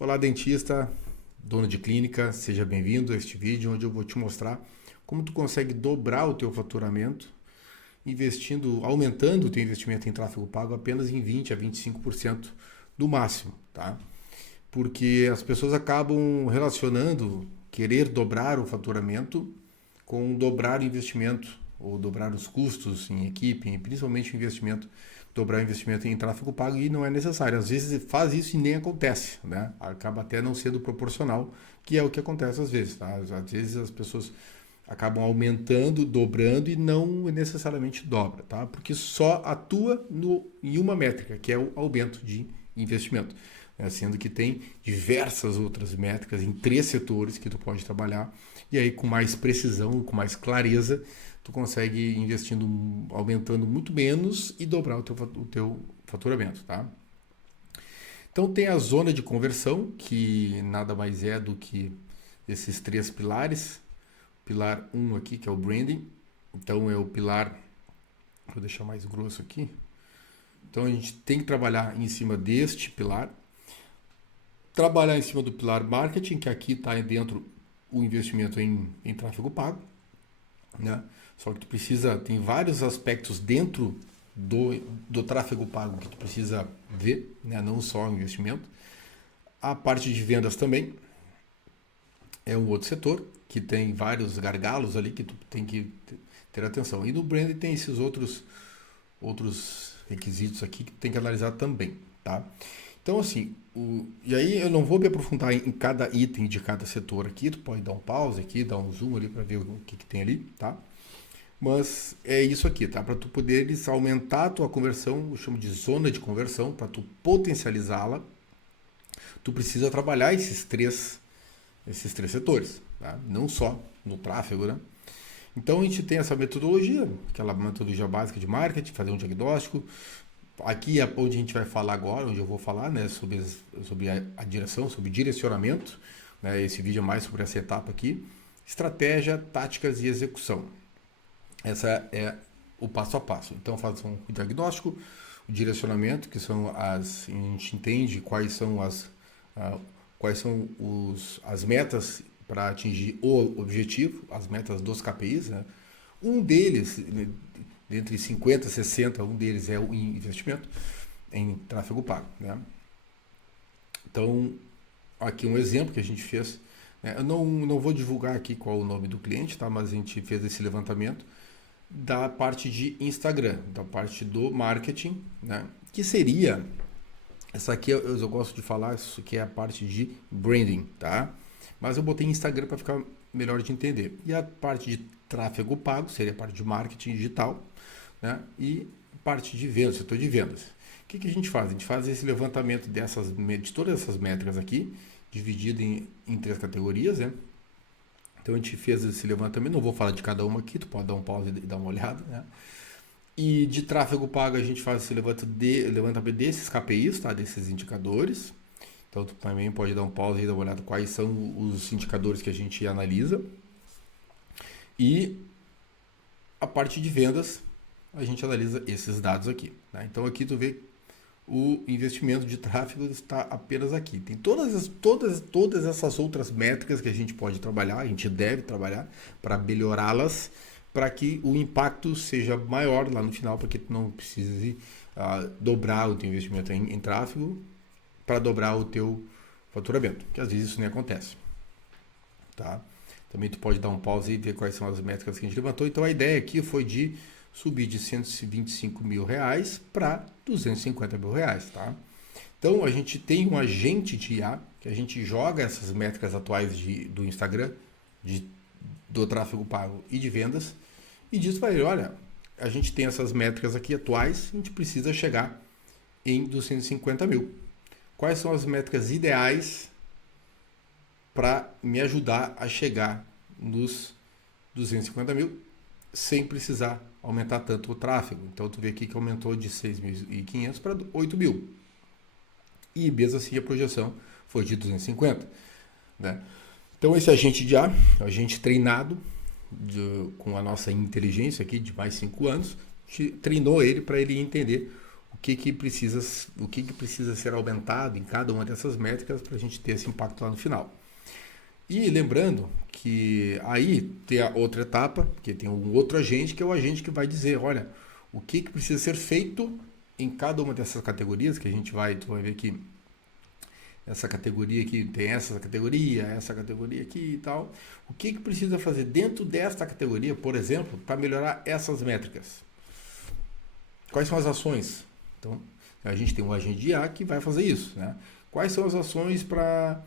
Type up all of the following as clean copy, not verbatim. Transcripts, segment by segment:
Olá, dentista, dono de clínica, seja bem-vindo a este vídeo onde eu vou te mostrar como tu consegue dobrar o teu faturamento aumentando o teu investimento em tráfego pago apenas em 20 a 25% do máximo, tá? Porque as pessoas acabam relacionando querer dobrar o faturamento com dobrar o investimento ou dobrar os custos em equipe, principalmente o investimento, dobrar o investimento em tráfego pago, e não é necessário. Às vezes faz isso e nem acontece, né? Acaba até não sendo proporcional, que é o que acontece às vezes, tá? Às vezes as pessoas acabam aumentando, dobrando e não necessariamente dobra, tá? Porque só atua em uma métrica, que é o aumento de investimento, né? Sendo que tem diversas outras métricas em 3 setores que tu pode trabalhar, e aí com mais precisão, com mais clareza, tu consegue investindo, aumentando muito menos e dobrar o teu faturamento, tá? Então tem a zona de conversão, que nada mais é do que esses 3 pilares. Pilar 1 aqui, que é o branding. Então é o pilar, vou deixar mais grosso aqui. Então a gente tem que trabalhar em cima deste pilar. Trabalhar em cima do pilar marketing, que aqui está dentro o investimento em tráfego pago, né? Só que tu precisa, tem vários aspectos dentro do tráfego pago que tu precisa ver, né? Não só o investimento. A parte de vendas também é um outro setor que tem vários gargalos ali que tu tem que ter atenção. E no branding tem esses outros requisitos aqui que tu tem que analisar também, tá? Então, assim, e aí eu não vou me aprofundar em cada item de cada setor aqui, tu pode dar um pause aqui, dar um zoom ali para ver o que tem ali, tá? Mas é isso aqui, tá? Para tu poderes aumentar a tua conversão, eu chamo de zona de conversão, para tu potencializá-la, tu precisa trabalhar esses três setores, tá? Não só no tráfego, né? Então a gente tem essa metodologia, aquela metodologia básica de marketing, fazer um diagnóstico. Aqui é onde a gente vai falar agora, onde eu vou falar, né, sobre a direção, sobre direcionamento, né? Esse vídeo é mais sobre essa etapa aqui. Estratégia, táticas e execução. Essa é o passo a passo. Então façam o diagnóstico, o direcionamento, que são a gente entende quais são as metas para atingir o objetivo, as metas dos KPIs, né? Um deles, entre 50 e 60, um deles é o investimento em tráfego pago, né? Então, aqui um exemplo que a gente fez, né? Eu não vou divulgar aqui qual é o nome do cliente, tá? Mas a gente fez esse levantamento da parte de Instagram, da parte do marketing, né? Que seria, essa aqui eu gosto de falar, isso que é a parte de branding, tá? Mas eu botei Instagram para ficar melhor de entender. E a parte de tráfego pago seria a parte de marketing digital, né? E parte de vendas, setor de vendas. O que a gente faz? A gente faz esse levantamento de todas essas métricas aqui, dividido em 3 categorias, né? Então a gente fez esse levantamento, não vou falar de cada uma aqui, tu pode dar um pause e dar uma olhada, né? E de tráfego pago a gente faz esse levantamento desses KPIs, tá? Desses indicadores. Então tu também pode dar um pause e dar uma olhada quais são os indicadores que a gente analisa. E a parte de vendas, a gente analisa esses dados aqui, né? Então aqui tu vê o investimento de tráfego está apenas aqui. Tem todas essas outras métricas que a gente pode trabalhar, a gente deve trabalhar para melhorá-las, para que o impacto seja maior lá no final, para que tu não precise dobrar o teu investimento em tráfego para dobrar o teu faturamento, que às vezes isso nem acontece, tá? Também tu pode dar um pause e ver quais são as métricas que a gente levantou. Então a ideia aqui foi de subir de R$125 mil para R$250 mil, tá? Então a gente tem um agente de IA que a gente joga essas métricas atuais do Instagram, do tráfego pago e de vendas, e diz para ele: olha, a gente tem essas métricas aqui atuais, a gente precisa chegar em 250 mil. Quais são as métricas ideais para me ajudar a chegar nos 250 mil sem precisar aumentar tanto o tráfego? Então tu vê aqui que aumentou de 6.500 para 8 mil. E mesmo assim a projeção foi de 250, né? Então esse agente de IA, agente treinado com a nossa inteligência aqui de mais 5 anos, a gente treinou ele para ele entender o que precisa ser aumentado em cada uma dessas métricas para a gente ter esse impacto lá no final. E lembrando que aí tem a outra etapa, que tem um outro agente, que é o agente que vai dizer, olha, o que precisa ser feito em cada uma dessas categorias, que tu vai ver que essa categoria aqui tem essa categoria aqui e tal. O que precisa fazer dentro desta categoria, por exemplo, para melhorar essas métricas? Quais são as ações? Então, a gente tem um agente de IA que vai fazer isso, né? Quais são as ações para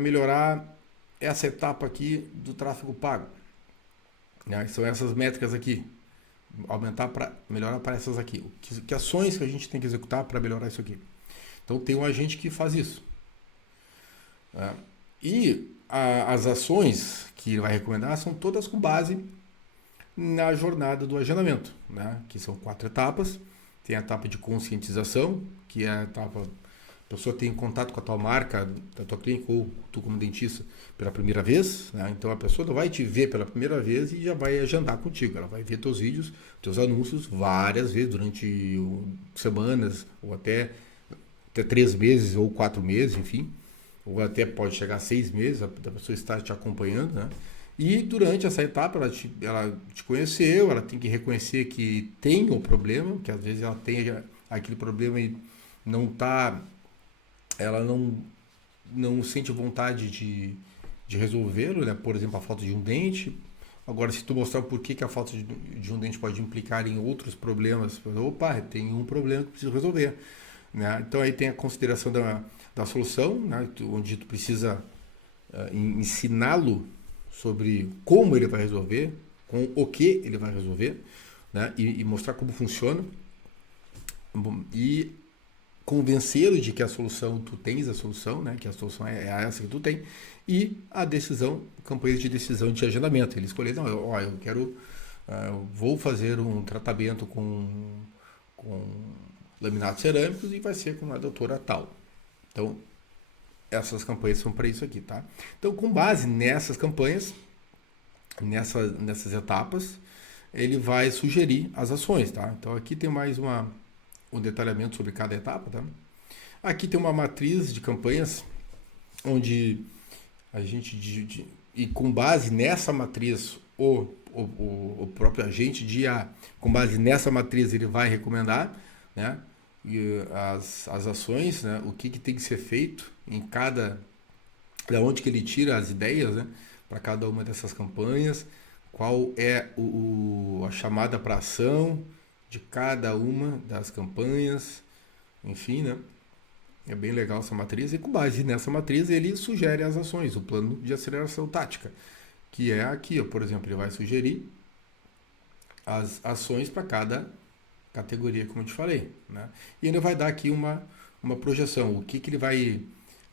melhorar essa etapa aqui do tráfego pago? Né? São essas métricas aqui. Melhorar para essas aqui. Que ações que a gente tem que executar para melhorar isso aqui? Então, tem um agente que faz isso. As ações que ele vai recomendar são todas com base na jornada do agendamento, né? Que são 4 etapas. Tem a etapa de conscientização, que é a etapa, a pessoa tem contato com a tua marca, da tua clínica, ou tu como dentista, pela primeira vez, né? Então a pessoa não vai te ver pela primeira vez e já vai agendar contigo. Ela vai ver teus vídeos, teus anúncios várias vezes durante semanas, ou até 3 meses ou 4 meses, enfim. Ou até pode chegar a 6 meses, a pessoa está te acompanhando, né? E durante essa etapa ela te conheceu, ela tem que reconhecer que tem um problema, que às vezes ela tem aquele problema e ela não sente vontade de resolvê-lo, né? Por exemplo, a falta de um dente. Agora, se tu mostrar por que a falta de um dente pode implicar em outros problemas, opa, tem um problema que preciso resolver, né? Então aí tem a consideração da solução, né? Onde tu precisa ensiná-lo sobre como ele vai resolver, com o que ele vai resolver, né? E mostrar como funciona e convencê-lo de que a solução, tu tens a solução, né? Que a solução é essa que tu tem, e a decisão, campanha de decisão de agendamento. Ele escolher, não, eu quero, eu vou fazer um tratamento com laminados cerâmicos e vai ser com a doutora tal. Então, essas campanhas são para isso aqui, tá? Então, com base nessas campanhas, nessas etapas, ele vai sugerir as ações, tá? Então, aqui tem mais um detalhamento sobre cada etapa, tá? Aqui tem uma matriz de campanhas, onde a gente, e com base nessa matriz, o próprio agente de IA, com base nessa matriz, ele vai recomendar, né? E as ações, né? O que tem que ser feito em da onde que ele tira as ideias, né? Para cada uma dessas campanhas, qual é a chamada para ação de cada uma das campanhas, enfim, né? É bem legal essa matriz, e com base nessa matriz ele sugere as ações, o plano de aceleração tática, que é aqui, ó, por exemplo, ele vai sugerir as ações para cada categoria, como eu te falei, né? E ainda vai dar aqui uma projeção, o que ele vai,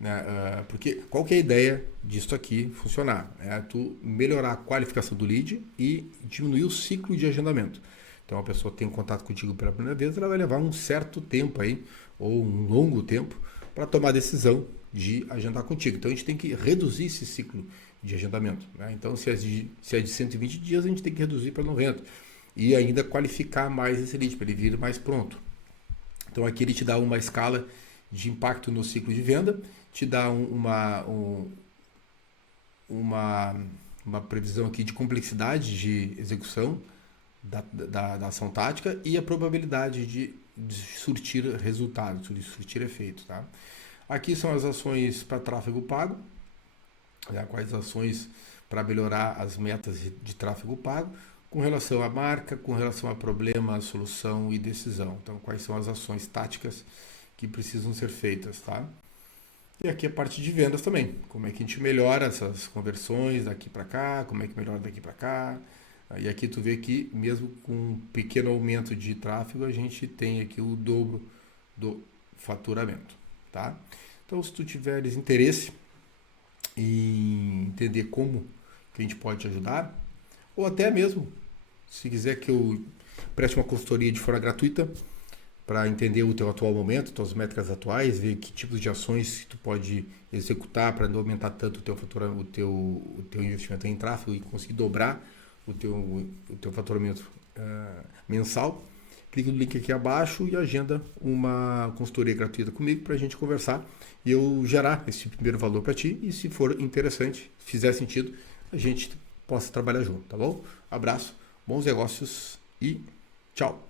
né, porque qual que é a ideia disso aqui funcionar? É tu melhorar a qualificação do lead e diminuir o ciclo de agendamento. Então a pessoa tem um contato contigo pela primeira vez, ela vai levar um certo tempo aí, ou um longo tempo, para tomar a decisão de agendar contigo. Então a gente tem que reduzir esse ciclo de agendamento, né? Então se é de 120 dias, a gente tem que reduzir para 90. E ainda qualificar mais esse lead, para ele vir mais pronto. Então aqui ele te dá uma escala de impacto no ciclo de venda, te dá uma previsão aqui de complexidade de execução da ação tática e a probabilidade de surtir resultados, de surtir efeito, tá? Aqui são as ações para tráfego pago, né? Quais ações para melhorar as metas de tráfego pago, com relação à marca, com relação a problema, solução e decisão. Então, quais são as ações táticas que precisam ser feitas, tá? E aqui a parte de vendas também. Como é que a gente melhora essas conversões daqui para cá, como é que melhora daqui para cá. E aqui tu vê que mesmo com um pequeno aumento de tráfego, a gente tem aqui o dobro do faturamento, tá? Então, se tu tiveres interesse em entender como que a gente pode te ajudar, ou até mesmo, se quiser que eu preste uma consultoria de forma gratuita para entender o teu atual momento, tuas métricas atuais, ver que tipos de ações tu pode executar para não aumentar tanto o teu investimento em tráfego e conseguir dobrar o teu faturamento mensal, clica no link aqui abaixo e agenda uma consultoria gratuita comigo para a gente conversar e eu gerar esse primeiro valor para ti. E se for interessante, fizer sentido, a gente possa trabalhar junto, tá bom? Abraço, bons negócios e tchau!